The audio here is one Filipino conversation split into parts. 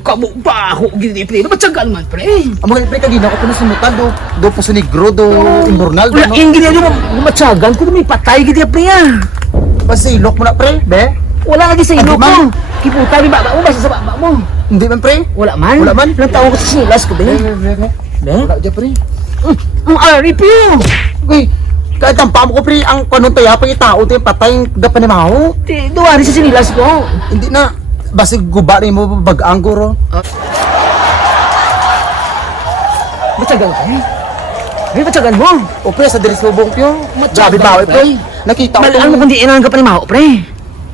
kamo pa ako gini pre. Matyagan man pre. Amo gani pre kagina ko pinasumutan do Poso Negro do Imbornal Wala no. ingin niya matyagan ko may patay gidi pre ya. Pasilok mo na pre, be. Wala lagi sa ilo Adi, ma'am. ko. Kiputa ni baba mo basta sa baba mo. Hindi man pre. Wala man. Wala man. Ilang taon ko sa sinilas ko ba? Be. Be? Wala dyan pre. Ang ari pre. Uy, kahit ang pamo ko pre, ang kanong taya pa itao tayo patay gapan ni Mao. Duwari sa sinilas ko. Hindi na. Basig guba rin mo bag-ang guro. Matyagan ka eh. Ay, matyagan mo. O pre, sa diris mo buong pyo. Matyagan, Grabe ba pre. pre? Nakita ko. Malaan mo kundi inang ka pa ni Mao pre.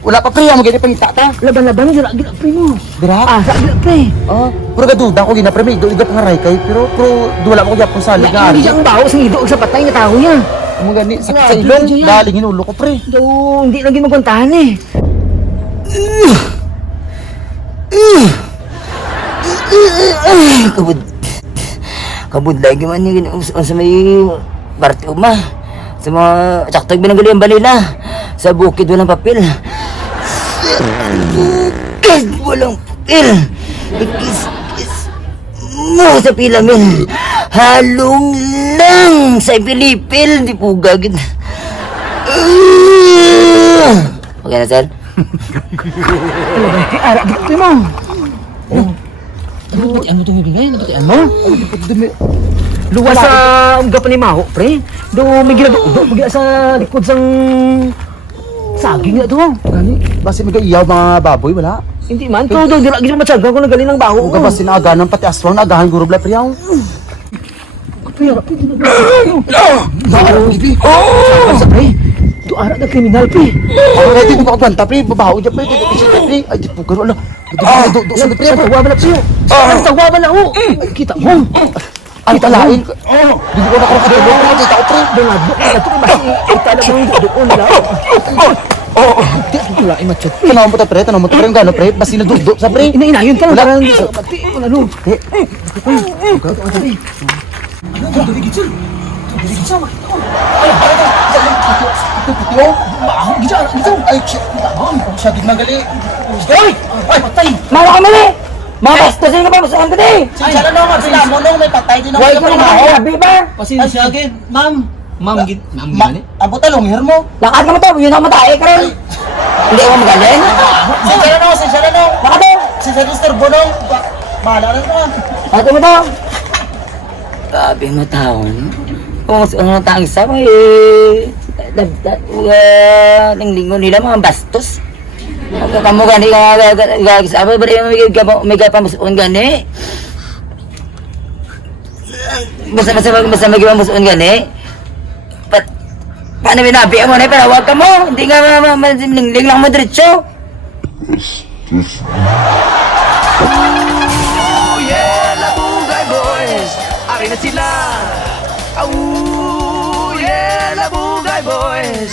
Wala pa pre, amo gani pangita ta. Laban-laban gila gila pre mo. Dira. Ah, sa gila pre. Oh, pero gaduda ko gina pre, may iga pangaray kay pero wala mo ko gyapon sa liga. Hindi siya ang baho sa ido sa patay nga tao niya. Amo gani sakit Wala, sa ilong, di yan. daling inulo ko pre. Daw, hindi lagi magkwantahan eh. Kabud. Kabud lagi man ni sa may parte uma. Sa mga tsaktag binanggali ang balila. Sa bukid walang papel. Bukid walang papel. Ikis-kis mo sa pilamin. Halong lang sa pilipil. Di po gagid. Okay na, sir? Ara gila pre mo. Oh. Ano itong ibigay? Napatian mo? Luwas sa gapan ni Maho, pre. Do may ginado bigla sa likod sang saging na to. Gani, basi may iyaw mga baboy wala. Hindi man, pero do dira gid matyaga ko nagaling ng baho. Uga basi na aganan pati aswang na agahan guro bla priyaw. Sa pre. Do ara na kriminal pre. Ako ready ko agwanta pre, babaho dyan pre, dito pre pre. Ay di po garo ala. Do sa pre. Tawa ba na siyo? Ang tawa ba na ho? Kita mo. Ay talain. Hindi ko na ko katulog ko dito pre. Bangado ka to basi kita na mo doon na. Di wala ay matyo. Tanong mo to pre, gano pre, basi nadugdo sa pre. Inainayon ka lang Wala. parang sa pati wala no. Ay, siya gid magali. Hoy! Ay, patay! Mara kami ni! Mga bastos yung kapamasakan ko din! Siya na naman sila mo nung may patay din Huwag ko naman ang sabi ba? Pasensya gid, ma'am. Ma'am gid, ma'am gani. Abot talong hir mo. Lakad naman to, yun ang matay ka rin! Hindi ako magaling! Siya na no. Lakad to! Si Sir Mr. Bonong. Bahala na naman. Lakad mo to! Grabe mo taon. Kung ano ang taong isa mo linglingon nila mga bastos. Kamu gani sabi ba rin may kapamusuon gani? Basta magipamusuon gani? Paano binabi mo na pero wag ka mo. Hindi nga lingling lang mo diretso. Oh yeah, Labugay Boys! Ari na sila! Oh yeah, Labugay Boys!